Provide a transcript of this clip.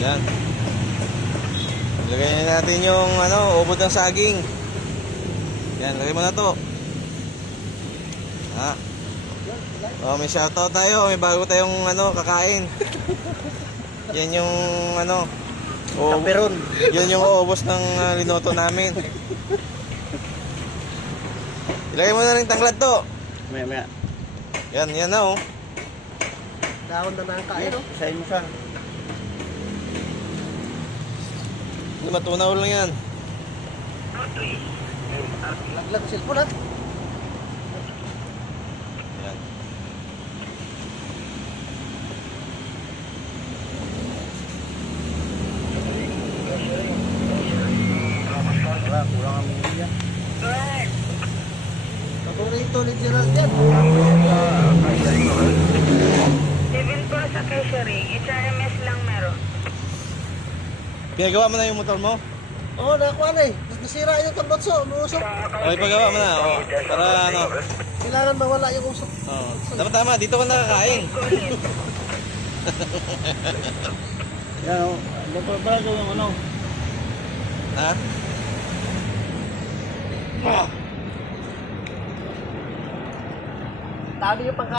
Yan. Ilagay na natin yung ubod ng saging. Yan, lagay mo na to. Ha? Oh, may shoutout tayo. May bago tayong kakain. Yan yung Taperon. yan yung uubos ng linoto namin. Ilagay mo na rin tanglad to. Maya. Yan na oh. Dahon na ng kain, no? Isahin mo siya. Matunaw lang yan. Laglag cellphone, ha? Yan. Kulang ang media. Paborito ni Gerald yan. Even po sa cashiering, HRMS lang meron. Pinagawa mo na yung motor mo? Oo, nakuha na eh. Nasira yung tambotso, umusok. Okay, pagawa mo na. Oh, para Kailangan mawala yung usok. Oh. Tama, dito ka nakakain. Yan, o. Bago yung Ha? Dami yung pangka.